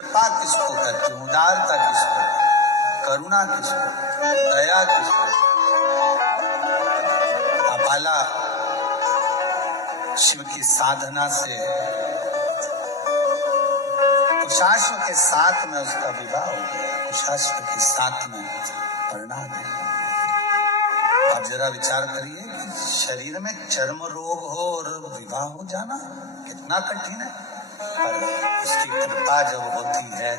कृपा किसको कहते हैं, उदारता किसको, करुणा किसको, दया किसको। अपाला शिव की साधना से कुशाश्व के साथ में उसका विवाह हो गया, कुशाश्व के साथ में परिणाम है। आप जरा विचार करिए कि शरीर में चर्म रोग हो और विवाह हो जाना कितना कठिन है, पर उसकी कृपा जब होती है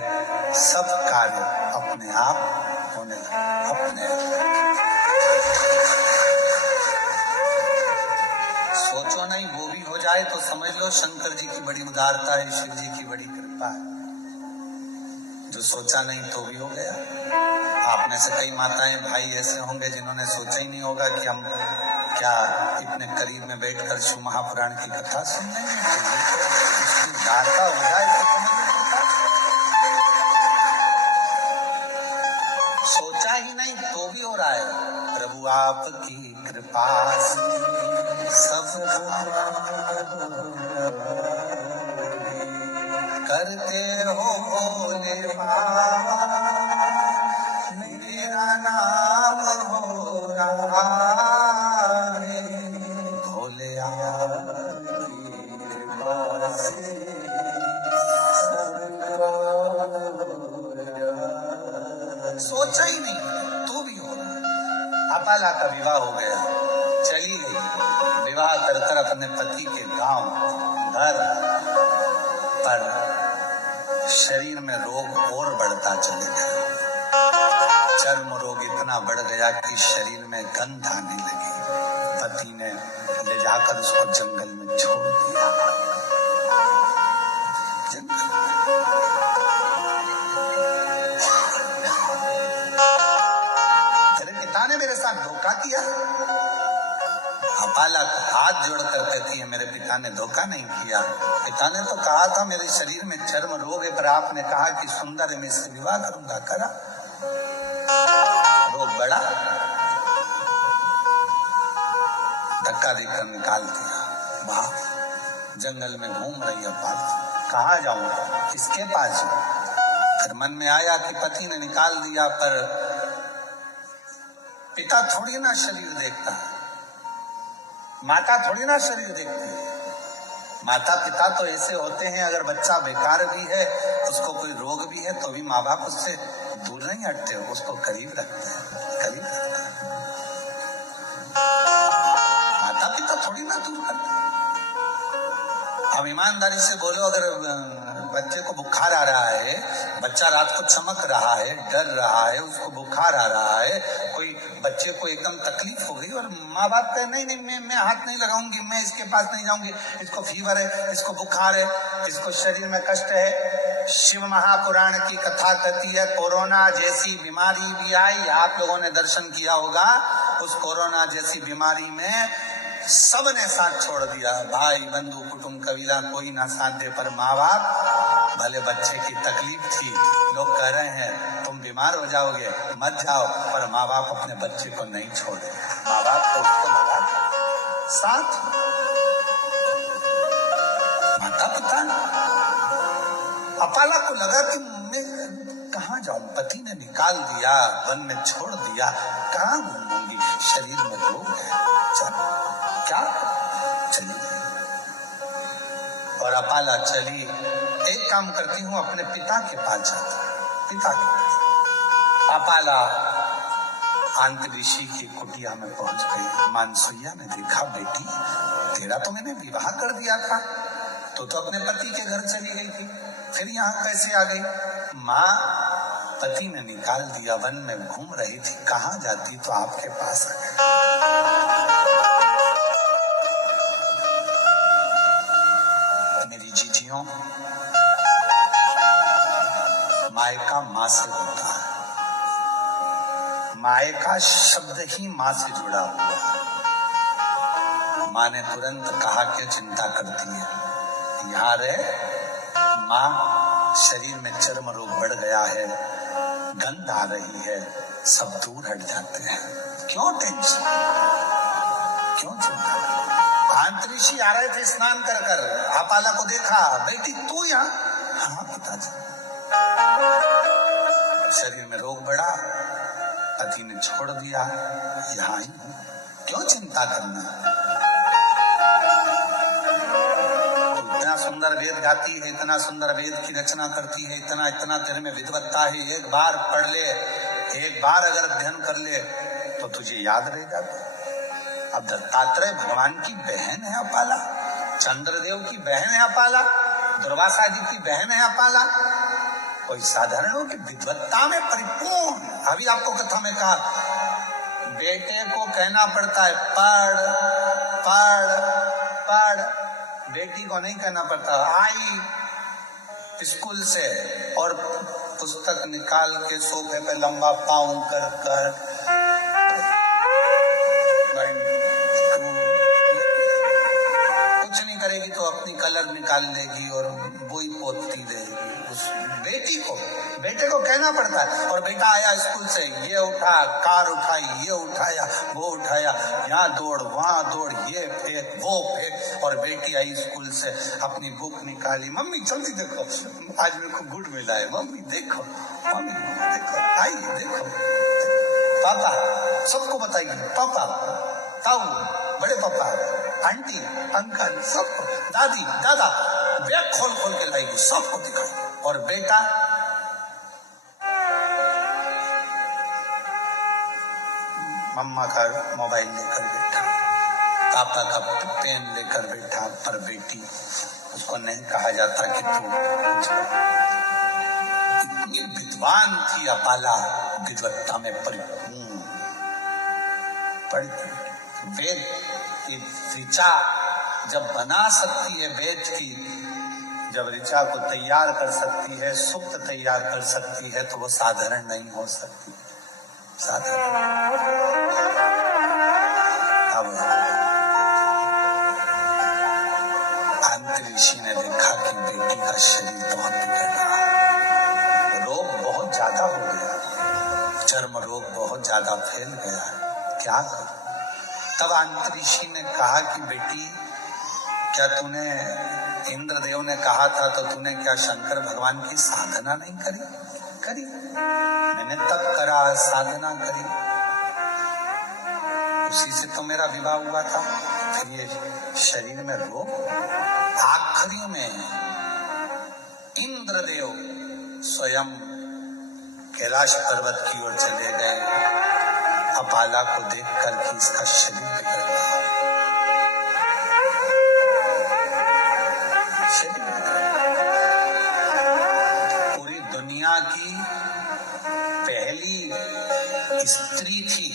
सब कार्य अपने आप होने लगते, अपने सोचो नहीं, वो भी हो जाए तो समझ लो शंकर जी की बड़ी उदारता है, शिव जी की बड़ी कृपा है। जो सोचा नहीं तो भी हो गया। आप में से कई माताएं भाई ऐसे होंगे जिन्होंने सोचा ही नहीं होगा कि हम क्या इतने करीब में बैठकर शिव महापुराण की कथा सुन लेंगे, उसकी उदारता हो जाए तो सोचा ही नहीं तो भी हो रहा है। प्रभु आपकी कृपा से सब करते हो भोले बाबा, मेरा नाम हो रहा है भोले आपकी कृपा से सोचा ही नहीं तो भी हो रहा। अपाला का विवाह हो गया, चली गई, विवाह कर कर अपने पति के गांव घर पर शरीर में रोग और बढ़ता चले गया। चर्म रोग इतना बढ़ गया कि शरीर में गंध आने लगी। पति ने ले जाकर उसको जंगल में छोड़ दिया। जंगल तेरे पिता ने मेरे साथ धोखा किया। अपाला हाथ जोड़कर कहती है, मेरे पिता ने धोखा नहीं किया। पिता ने तो कहा था मेरे शरीर में चर्म रोग है, पर आपने कहा कि सुंदर है, मैं इससे विवाह करूंगा, करा, रोग बढ़ा, धक्का देकर निकाल दिया। बाप जंगल में घूम रही अपाला, कहाँ जाऊं, किसके पास जाऊं। फिर मन में आया कि पति ने निकाल दिया, पर पिता थोड़ी ना शरीर देखता है, माता थोड़ी ना शरीर देखती है। माता पिता तो ऐसे होते हैं, अगर बच्चा बेकार भी है, उसको कोई रोग भी है, तो भी माँ बाप उससे दूर नहीं हटते, उसको करीब रखते हैं, करीब रखते हैं। माता पिता थोड़ी ना दूर करते। अब ईमानदारी से बोलो, अगर बच्चे को बुखार आ रहा है, बच्चा रात को चमक रहा है, डर रहा है, उसको बुखार आ रहा है, कोई बच्चे को एकदम तकलीफ हो गई और माँ बाप कहे नहीं नहीं मैं हाथ नहीं लगाऊंगी, मैं इसके पास नहीं जाऊंगी, इसको फीवर है, इसको बुखार है, इसको शरीर में कष्ट है। शिव महापुराण की कथा कहती है कोरोना जैसी बीमारी भी आई, आप लोगों ने दर्शन किया होगा, उस कोरोना जैसी बीमारी में सबने साथ छोड़ दिया, भाई बंधु कुटुंब कबीला कोई ना साथ दे, पर माँ बाप, भले बच्चे की तकलीफ थी, लोग कह रहे हैं तुम बीमार हो जाओगे मत जाओ, पर माँ बाप अपने बच्चे को नहीं छोड़े। माँ बाप को उसको लगा साथ, माता पिता। अपाला को लगा कि मैं कहाँ जाऊं, पति ने निकाल दिया, वन में छोड़ दिया, कहाँ घूमूंगी, शरीर में रोग है, चल क्या चली गई। और अपाला चली, एक काम करती हूँ, अपने पिता के पास जाती, पिता के पास। अपाला आंत ऋषि की कुटिया में पहुंच गई। मानसुइया ने देखा, बेटी तेरा तो मैंने विवाह कर दिया था, तो अपने पति के घर चली गई थी, फिर यहाँ कैसे आ गई। माँ पति ने निकाल दिया, वन में घूम रही थी, कहाँ जाती तो आपके पास आ गई। मेरी जीजियों, मायका माँ से होता है, मायका शब्द ही माँ से जुड़ा हुआ है। माँ ने तुरंत कहा कि चिंता करती है, यहाँ रहे माँ, शरीर में चर्म रोग बढ़ गया है, गंध आ रही है, सब दूर हट जाते हैं, क्यों टेंशन, क्यों चिंता। आंत ऋषि आ रहे थे स्नान कर कर, अपाला को देखा, बेटी तू यहाँ, हाँ पिताजी। शरीर में रोग बढ़ा, पति ने छोड़ दिया, यहाँ ही क्यों चिंता करना। इतना सुंदर वेद गाती है, इतना सुंदर वेद की रचना करती है, इतना इतना तेरे में विद्वत्ता है, एक बार पढ़ ले, एक बार अगर अध्ययन कर ले तो तुझे याद रह जाता। अब दत्तात्रेय भगवान की बहन है अपाला, चंद्रदेव की बहन है अपाला, दुर्वासा जी की बहन है अपाला, कोई साधारणों की विद्वत्ता में परिपूर्ण। अभी आपको कथा में कहा, बेटे को कहना पड़ता है पढ़ पढ़ पढ़, बेटी को नहीं कहना पड़ता। आई स्कूल से और पुस्तक निकाल के सोफे पे लंबा पाँव कर कर कुछ नहीं करेगी तो अपनी कलर निकाल लेगी और बोई पोतती रहेगी। उस बेटे को कहना पड़ता है। और बेटा आया स्कूल से, ये उठा, कार उठाई, ये उठाया, वो उठाया, यहाँ दौड़ वहाँ दौड़, ये फेंक वो फेंक। और बेटी आई स्कूल से, अपनी बुक निकाली, मम्मी जल्दी देखो आज मेरे को गुड मिला है, मम्मी देखो, मम्मी देखो, आई देखो, पापा सबको बताइए, पापा ताऊ, बड़े पापा, आंटी, अंकल, सबको, दादी दादा, बैग खोल खोल के लाएगी, सबको दिखाई। और बेटा मम्मा का मोबाइल लेकर बैठा, पापा का पेन लेकर बैठा, पर बेटी उसको नहीं कहा जाता कि तू इतनी विद्वान थी अपाला, विद्वत्ता में परिपूर्ण, वेद की ऋचा जब बना सकती है, वेद की जब ऋचा को तैयार कर सकती है, सुक्त तैयार कर सकती है, तो वो साधारण नहीं हो सकती, साधारण। अब अंत ऋषि ने देखा कि बेटी का शरीर बहुत बिगड़ रहा, रोग बहुत ज्यादा हो गया, चर्म रोग बहुत ज्यादा फैल गया, क्या करूं। तब अंत ऋषि ने कहा कि बेटी, क्या तूने, इंद्रदेव ने कहा था तो तूने क्या शंकर भगवान की साधना नहीं करी? करी, मैंने तब करा, साधना करी, उसी से तो मेरा विवाह हुआ था। फिर ये शरीर में रोग। आखिरी में इंद्रदेव स्वयं कैलाश पर्वत की ओर चले गए, अपाला को देखकर कि इसका शरीर बिगड़ रहा, पूरी दुनिया की पहली स्त्री थी,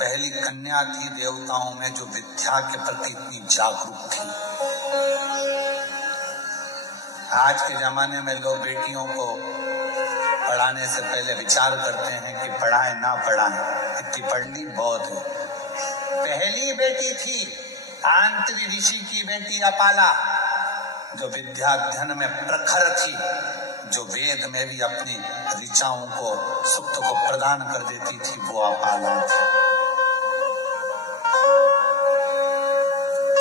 पहली कन्या थी देवताओं में जो विद्या के प्रति इतनी जागरूक थी। आज के जमाने में लोग बेटियों को पढ़ाने से पहले विचार करते हैं कि पढ़ाएं ना पढ़ाएं, इतनी पढ़ ली बहुत है। पहली बेटी थी आंत्री ऋषि की बेटी अपाला, जो विद्याध्ययन में प्रखर थी, जो वेद में भी अपनी ऋचाओं को, सुक्त को प्रदान कर देती थी, वो अपाला थी।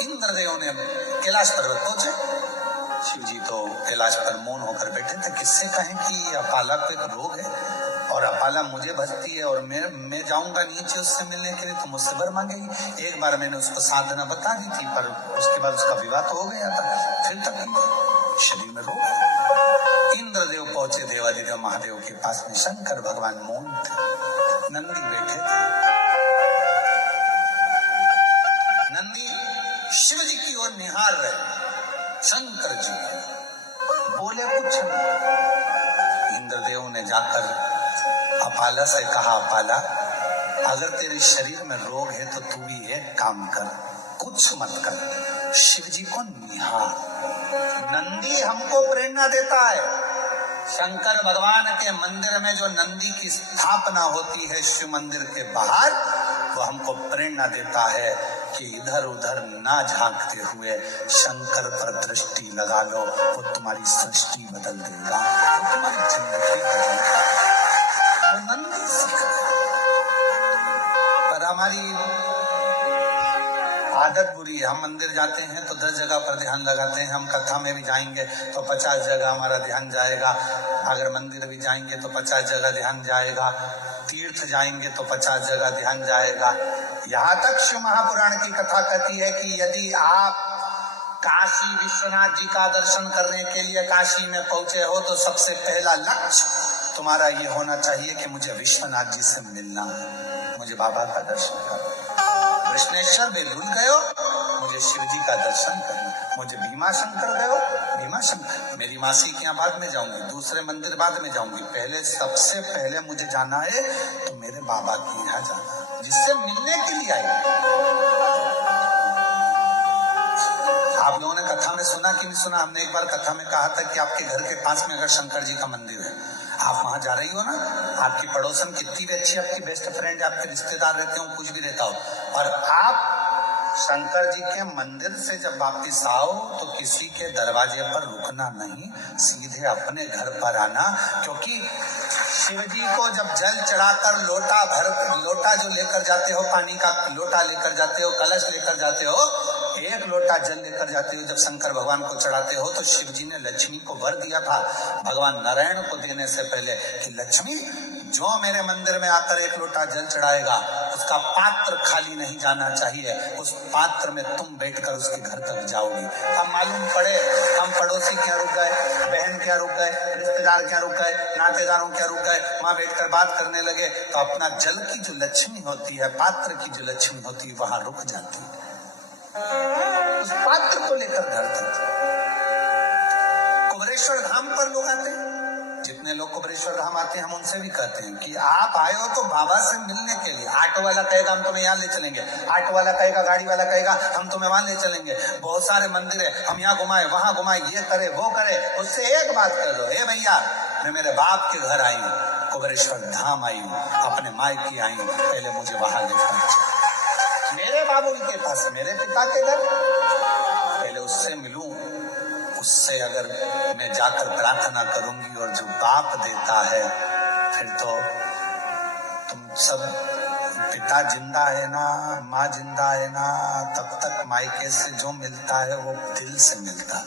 इंद्रदेव ने कैलाश पर्वत पहुंचे, शिव जी तो कैलाश पर मौन होकर बैठे थे। किससे कहें कि अपाला को एक रोग है और अपाला मुझे भजती है और मैं जाऊंगा नीचे उससे मिलने के लिए तो मुझसे वर मांगेगी। एक बार मैंने उसको साधना बता दी थी, पर उसके बाद उसका विवाह तो हो गया था, फिर तक शरीर में रोग। इंद्रदेव पहुंचे देवादिदेव महादेव के पास में, शंकर भगवान मौन थे, नंदी बैठे थे। नंदी शिव जी की ओर निहार रहे, शंकर जी बोले कुछ नहीं। इंद्रदेव ने जाकर अपाला से कहा, अपाला अगर तेरे शरीर में रोग है तो तू भी एक काम कर, कुछ मत कर, शिव जी को निहार। नंदी हमको प्रेरणा देता है। शंकर भगवान के मंदिर में जो नंदी की स्थापना होती है शिव मंदिर के बाहर, वो हमको प्रेरणा देता है कि इधर उधर ना झांकते हुए शंकर पर दृष्टि लगा लो, वो तुम्हारी सृष्टि बदल देगा, वो तुम्हारी जिंदगी बदल देगा। वो नंदी सीख गया। पर हमारी आदत बुरी है। हम मंदिर जाते हैं तो 10 जगह पर ध्यान लगाते हैं, हम कथा में भी जाएंगे तो 50 जगह हमारा ध्यान जाएगा, अगर मंदिर भी जाएंगे तो 50 जगह ध्यान जाएगा, तीर्थ जाएंगे तो 50 जगह ध्यान जाएगा। यहाँ तक शिव महापुराण की कथा कहती है कि यदि आप काशी विश्वनाथ जी का दर्शन करने के लिए काशी में पहुंचे हो तो सबसे पहला लक्ष्य तुम्हारा ये होना चाहिए कि मुझे विश्वनाथ जी से मिलना है, मुझे बाबा का दर्शन करना। कृष्णेश्वर बेलूल गए हो, मुझे शिव जी का दर्शन करना। मुझे भीमा शंकर गए हो, भीमा शंकर, मेरी मासी के यहाँ बाद में जाऊंगी, दूसरे मंदिर बाद में जाऊंगी, पहले सबसे पहले मुझे जाना है तो मेरे बाबा के यहाँ जाना, जिससे मिलने के लिए आए। आप लोगों ने कथा में सुना कि नहीं सुना, हमने एक बार कथा में कहा था कि आपके घर के पास में अगर शंकर जी का मंदिर है, आप वहां जा रही हो ना, आपकी पड़ोसन कितनी भी अच्छी आपकी बेस्ट फ्रेंड, आपके रिश्तेदार रहते हो, कुछ भी रहता हो, और आप शंकर जी के मंदिर से जब वापिस आओ तो किसी के दरवाजे पर रुकना नहीं, सीधे अपने घर पर आना। क्योंकि शिव जी को जब जल चढ़ाकर लोटा जो लेकर जाते हो, पानी का लोटा लेकर जाते हो, कलश लेकर जाते हो, एक लोटा जल लेकर जाते हो, जब शंकर भगवान को चढ़ाते हो तो शिव जी ने लक्ष्मी को वर दिया था भगवान नारायण को देने से पहले कि लक्ष्मी जो मेरे मंदिर में आकर एक लोटा जल चढ़ाएगा उसका पात्र खाली नहीं जाना चाहिए, उस पात्र में तुम बैठकर उसके घर तक जाओगी। हम मालूम पड़े हम पड़ोसी क्या रुक गए, बहन क्या रुक गए, रिश्तेदार क्या रुक गए, नातेदारों क्या रुक गए, वहां बैठकर बात करने लगे तो अपना जल की जो लक्ष्मी होती है, पात्र की जो लक्ष्मी होती है, वहां रुक जाती है, उस पात्र को लेकर घर तक। कुबेरेश्वर धाम पर लोग आते हैं, जितने लोग कुबेरेश्वर धाम आते हैं हम उनसे भी कहते हैं कि आप आए हो तो बाबा से मिलने के लिए। ऑटो वाला कहेगा हम तुम्हें यहाँ ले चलेंगे, ऑटो वाला कहेगा, गाड़ी वाला कहेगा हम तुम्हें वहां ले चलेंगे, बहुत सारे मंदिर है हम यहाँ घुमाए वहां घुमाए, ये करे वो करे। उससे एक बात कर दो, हे भैया मैं मेरे बाप के घर आई हूँ, कुबेरेश्वर धाम आई हूँ, अपने मायके आई हूँ, पहले मुझे वहां लेकर मेरे बाबू के पास, मेरे पिता के घर, पहले उससे मिलूं, उससे अगर मैं जाकर प्रार्थना करूंगी और जो बाप देता है, फिर तो तुम सब, पिता जिंदा है ना, माँ जिंदा है ना, तब तक मायके से जो मिलता है वो दिल से मिलता।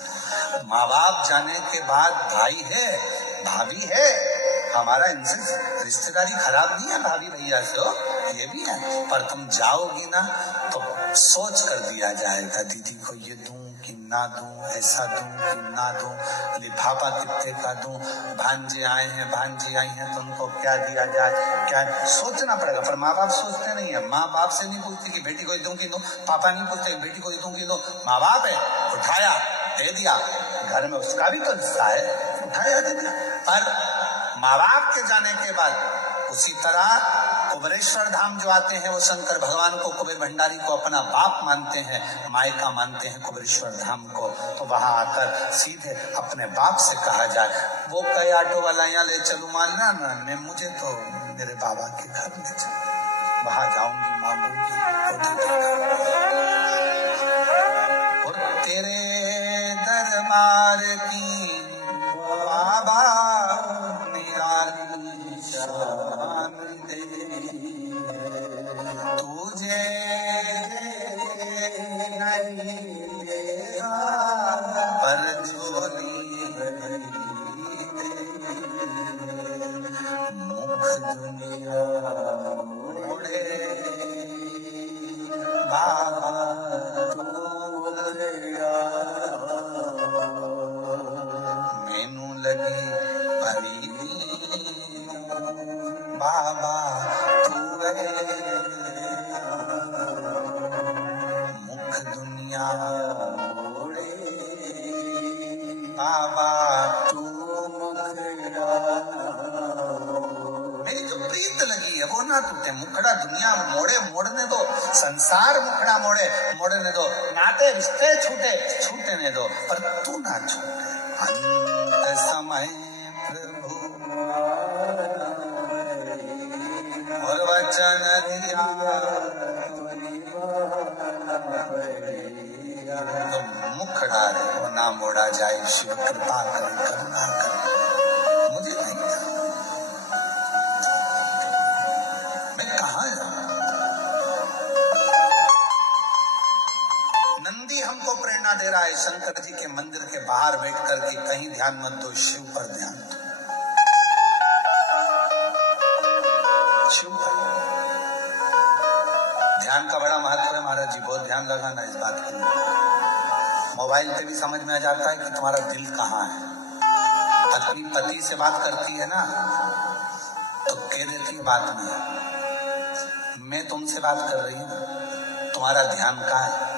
माँ बाप जाने के बाद भाई है, भाभी है, हमारा इनसे रिश्तेदारी खराब नहीं है, भाभी भैया से हो, ये भी है, पर तुम जाओगी ना तो सोच कर दिया जाएगा, दीदी को ये दूं कि ना दूं, ऐसा दूं कि ना दूं, लिफाफा कितने का दूं, भांजे आए हैं भांजी आई हैं तो उनको क्या दिया जाए, क्या सोचना पड़ेगा। पर माँ बाप सोचते नहीं है, माँ बाप से नहीं पूछती कि बेटी को दूं कि दूं, पापा नहीं पूछते बेटी को दूं कि दूं, माँ बाप है, उठाया दे दिया, घर में उसका भी तो हिस्सा है, उठाया दे दिया। पर माँ बाप के जाने के बाद उसी तरह कुबेरेश्वर धाम जो आते हैं वो शंकर भगवान को, कुबेर भंडारी को अपना बाप मानते हैं, मायका मानते हैं कुबेरेश्वर धाम को, तो वहां आकर सीधे अपने बाप से कहा जाए, वो कहे ऑटो वाला यहाँ ले चलू, मानना ना, मुझे तो मेरे बाबा के घर ले चलो, वहां जाऊंगी मांगूंगी और तेरे दरबार की बाबा निराली शान दे, तुझे नहीं देगा पर झोली दे, मुख दुनिया मोड़े बाबा मैनू लगी परी बाबा तू मुख दुनिया मोड़े बाबा तू, मेरी जो प्रीत लगी है वो ना टूटे, मुखड़ा दुनिया मोड़े मोड़ने दो, संसार मुखड़ा मोड़े मोड़ने दो, नाते रिश्ते छूटे छूटने दो, पर तू ना छूटे। अंत समय प्रभु और वचन दिया तो मुखड़ा वो ना मोड़ा जाए, शिव कृपा करे करुणा करे। मुझे नहीं था, मैं कहाँ जाऊं, है शंकर जी के मंदिर के बाहर बैठ करके कहीं ध्यान मत दो, शिव पर ध्यान दो, शिव पर। ध्यान का बड़ा महत्व है महाराज जी, बहुत ध्यान लगाना इस बात को। मोबाइल पे भी समझ में आ जाता है कि तुम्हारा दिल कहाँ है। पत्नी पति से बात करती है ना तो कह देती है बात में, मैं तुमसे बात कर रही हूँ, तुम्हारा ध्यान कहाँ है।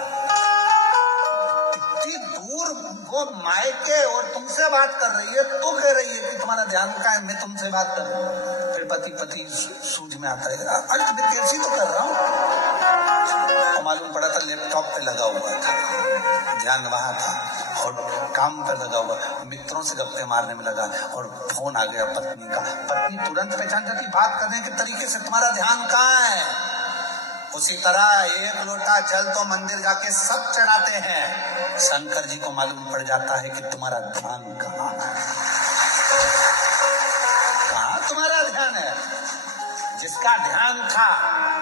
इतनी दूर वो मायके और तुमसे बात कर रही है तो कह रही है कि तुम्हारा ध्यान कहाँ है, मैं तुमसे बात कर रही हूँ। फिर पति सूझ में आता है, अरे मैं कैसी तो कर रहा हूँ। तो मालूम पड़ा था लैपटॉप पे लगा हुआ था, ध्यान वहां था, और काम पर लगा हुआ, मित्रों से गप्पे मारने में लगा, और फोन आ गया पत्नी का। पत्नी तुरंत पहचान जाती, बात करने के तरीके से तुम्हारा ध्यान कहाँ है। उसी तरह एक लोटा जल तो मंदिर जाके सब चढ़ाते हैं, शंकर जी को मालूम पड़ जाता है कि तुम्हारा ध्यान कहाँ है, कहाँ तुम्हारा ध्यान है। जिसका ध्यान था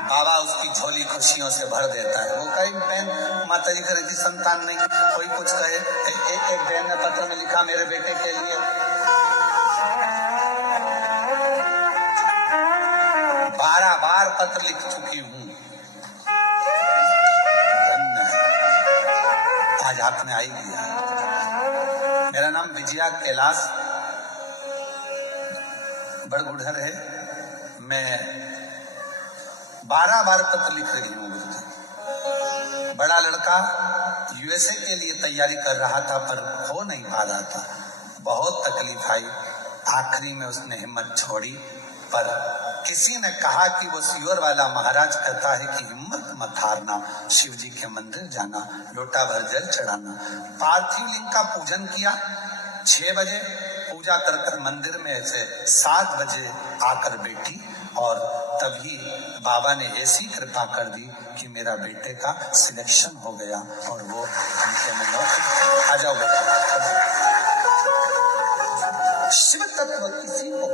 बाबा उसकी झोली खुशियों से भर देता है। वो कई बहन माता जी कह रही थी संतान नहीं, कोई कुछ कहे। एक बहन ने पत्र में लिखा मेरे बेटे के लिए, 12 बार पत्र लिख चुकी हूँ, आज हाथ में आई गया। मेरा नाम विजया कैलाश बड़गुढ़र है, मैं 12 बार पत्र लिख रही हूँ। बड़ा लड़का यूएसए के लिए तैयारी कर रहा था पर हो नहीं पा रहा था, बहुत तकलीफ आई। आखिरी में उसने हिम्मत छोड़ी, पर किसी ने कहा कि वो सियोर वाला महाराज कहता है कि हिम्मत मत हारना, शिव जी के मंदिर जाना, लोटा भर जल चढ़ाना। पार्थिव लिंग का पूजन किया 6 बजे, पूजा कर मंदिर में ऐसे 7 बजे आकर बैठी, और तभी बाबा ने ऐसी कृपा कर दी कि मेरा बेटे का सिलेक्शन हो गया और वो उनके में नौकरी। आ जाओ बेटा। शिव तत्व किसी को,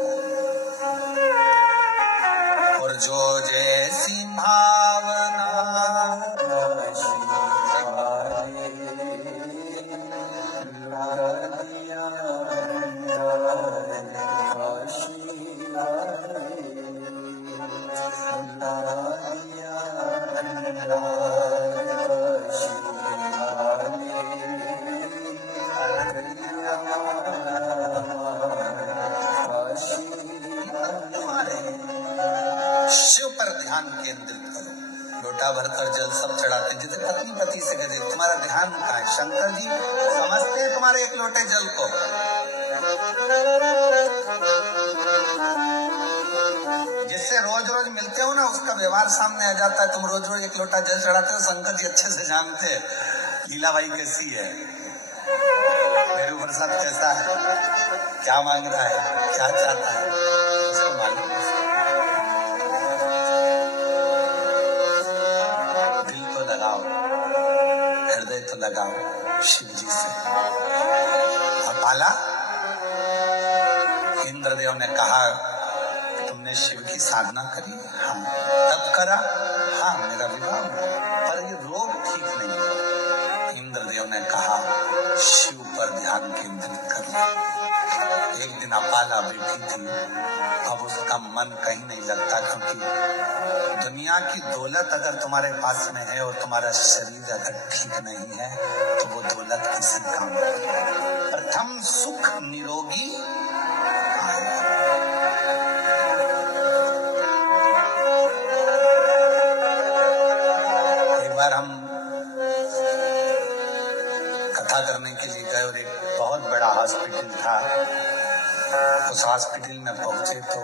और जो जैसी भावना शिव पर ध्यान केंद्रित करो। लोटा भरकर जल सब चढ़ाते, जैसे पत्नी पति से कहते तुम्हारा ध्यान कहाँ है। शंकर जी समझते हैं तुम्हारे एक लोटे जल को। जिससे रोज रोज मिलते हो ना उसका व्यवहार सामने आ जाता है। तुम रोज रोज एक लोटा जल चढ़ाते हो, शंकर जी अच्छे से जानते हैं लीलाबाई कैसी है, मेरू प्रसाद कैसा है, क्या मांग रहा है, क्या चाहता है, उसको मालूम। दिल तो लगाओ, हृदय तो लगाओ शिव जी से। पाला इंद्रदेव ने कहा तुमने शिव की साधना करी? हाँ। तब करा? हाँ, मेरा विवाह हुआ, पर ये रोग ठीक नहीं। इंद्रदेव ने कहा शिव पर ध्यान केंद्रित करो। एक दिन अपाला बैठी थी, अब उसका मन कहीं नहीं लगता, क्योंकि दुनिया की दौलत अगर तुम्हारे पास में है और तुम्हारा शरीर अगर ठीक नहीं है तो वो दौलत किसी काम नहीं। प्रथम सुख निरोगी हम कथा करने के लिए गए और एक बहुत बड़ा हॉस्पिटल था। उस हॉस्पिटल में पहुंचे तो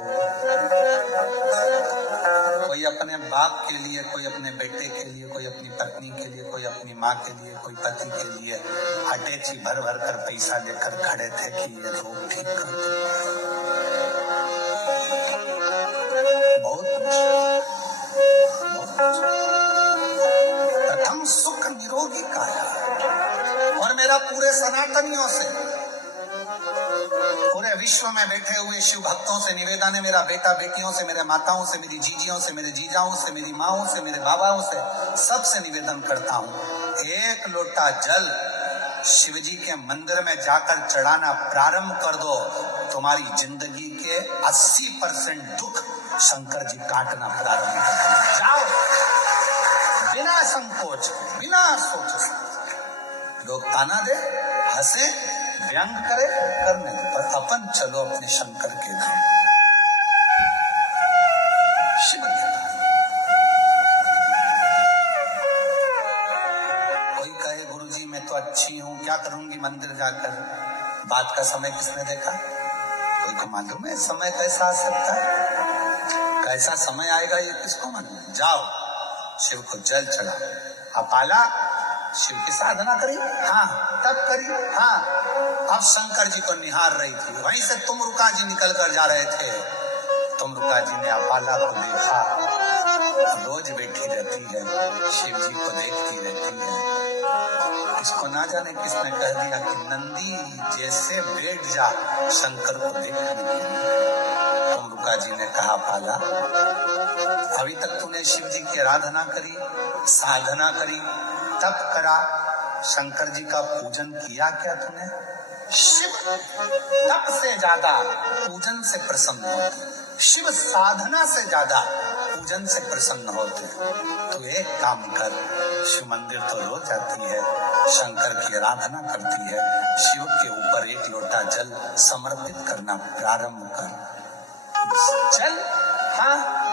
कोई अपने बाप के लिए, कोई अपने बेटे के लिए, कोई अपनी पत्नी के लिए, कोई अपनी माँ के लिए, कोई पति के लिए अटैची भर भर कर पैसा लेकर खड़े थे कि ये रोग ठीक कर दो। बहुत प्रथम सुख निरोगी काया। और मेरा पूरे सनातनियों से, पूरे विश्व में बैठे हुए शिव भक्तों से निवेदन है, मेरा बेटा बेटियों से, मेरे माताओं से, मेरी जीजियों से, मेरे जीजाओं से, मेरी माओं से, मेरे बाबाओं से, सबसे निवेदन करता हूं, एक लोटा जल शिव जी के मंदिर में जाकर चढ़ाना प्रारंभ कर दो, तुम्हारी जिंदगी के 80% दुख शंकर जी काटना प्रारंभ कर देंगे। जाओ बिना संकोच, बिना सोचे। लोग ताना दे, हंसे, व्यंग करे, करने दे, पर अपन चलो अपने शंकर के धाम, शिव के धाम। कोई कहे गुरुजी मैं तो अच्छी हूं, क्या करूंगी मंदिर जाकर, बात का समय किसने देखा? कोई को मालूम है समय कैसा आ सकता है? कैसा समय आएगा ये किसको मालूम? जाओ शिव को जल चढ़ा। अपाला शिव की साधना करी, हाँ तब करी, हाँ। अब शंकर जी को निहार रही थी, वहीं से तुमरुका जी निकल कर जा रहे थे। तुमरुका जी ने अपाला को देखा, रोज बैठी रहती है, शिव जी को देखती रहती है। इसको ना जाने किसने कह दिया कि नंदी जैसे बैठ जा शंकर को देखने के लिए। तुमरुका जी ने कहा अपाला, अभी तक तूने शिव जी की आराधना करी, साधना करी, तप करा, शंकर जी का पूजन किया क्या तूने? शिव तप से ज्यादा पूजन से प्रसन्न होते, शिव साधना से ज्यादा पूजन से प्रसन्न होते। तो एक काम कर, शिव मंदिर तो रोज जाती है, शंकर की आराधना करती है, शिव के ऊपर एक लोटा जल समर्पित करना प्रारंभ कर। जल, हाँ।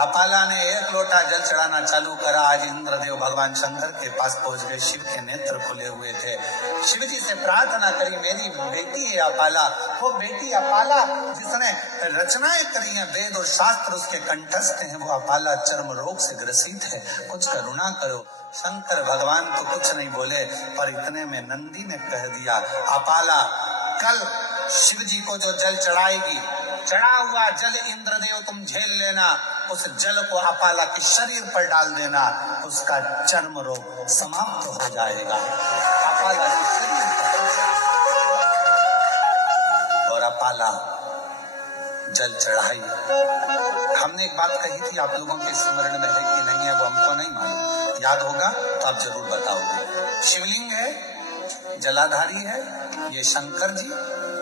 अपाला ने एक लोटा जल चढ़ाना चालू करा। आज इंद्रदेव भगवान शंकर के पास पहुंच गए, शिव के नेत्र खुले हुए थे। शिव जी से प्रार्थना करी, मेरी बेटी है अपाला, वो बेटी अपाला जिसने रचनाएं करी हैं, वेद और शास्त्र उसके कंठस्थ हैं, वो अपाला चर्म रोग से ग्रसित है, कुछ करुणा करो। शंकर भगवान तो कुछ नहीं बोले, पर इतने में नंदी ने कह दिया, अपाला कल शिव जी को जो जल चढ़ाएगी, चढ़ा हुआ जल इंद्रदेव तुम झेल लेना, उस जल को अपाला के शरीर पर डाल देना, उसका चर्म रोग समाप्त हो जाएगा। अपाला के शरीर और अपाला जल चढ़ाई। हमने एक बात कही थी, आप लोगों के स्मरण में है कि नहीं है वो हमको नहीं मालूम, याद होगा तो आप जरूर बताओगे। शिवलिंग है, जलाधारी है ये शंकर जी,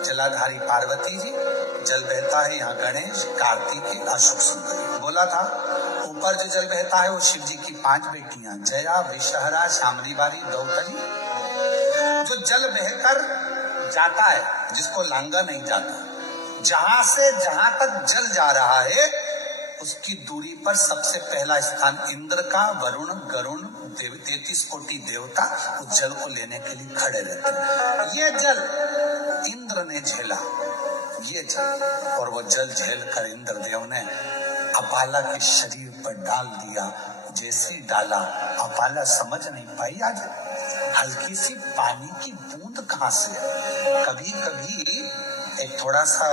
जलाधारी पार्वती जी, जल बहता है यहाँ गणेश, कार्तिक, अशोक सुंदरी। बोला था ऊपर जो जल बहता है वो शिव जी की 5 बेटियां, जया, विषहरा, शामली बारी, द्रौपदी। जो जल बहकर जाता है, जिसको लांगा नहीं जाता, जहां से जहां तक जल जा रहा है उसकी दूरी पर सबसे पहला स्थान इंद्र का, वरुण, गरुण, 33 कोटि देवता उस जल को लेने के लिए खड़े रहते हैं। ये जल इंद्र ने झेला, ये जल, और वो जल झेल कर इंद्रदेव ने अपाला के शरीर पर डाल दिया। जैसे डाला, अपाला समझ नहीं पाई आज हल्की सी पानी की बूंद कहां से। कभी कभी एक थोड़ा सा,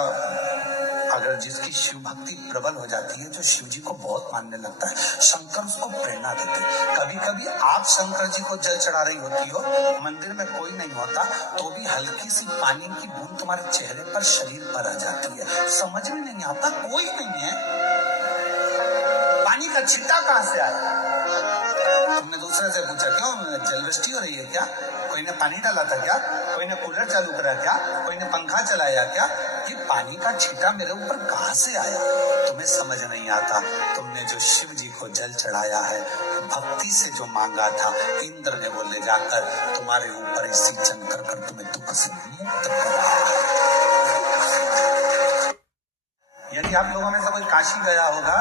अगर जिसकी शिव भक्ति प्रबल हो जाती है, जो शिव जी को बहुत मानने लगता है, शंकर उसको प्रेरणा देते। कभी कभी आप शंकर जी को जल चढ़ा रही होती हो, मंदिर में कोई नहीं होता, तो भी हल्की सी पानी की बूंद तुम्हारे चेहरे पर, शरीर पर आ जाती है, समझ में नहीं आता, कोई नहीं है, पानी का छिट्टा कहां से आया? तुमने दूसरे से पूछा क्यों जलवृष्टि हो रही है क्या? कोई ने पानी डाला था क्या? कोई ने कूलर चालू करा क्या? कोई ने पंखा चलाया क्या? ये पानी का छींटा मेरे ऊपर कहां से आया? तुम्हें समझ नहीं आता। तुमने जो शिव जी को जल चढ़ाया है, भक्ति से जो मांगा था, इंद्र ने वो ले जाकर तुम्हारे ऊपर इसी चंकर कर तुम्हें दुख से मुक्त करा। यदि आप लोगों में से कोई काशी गया होगा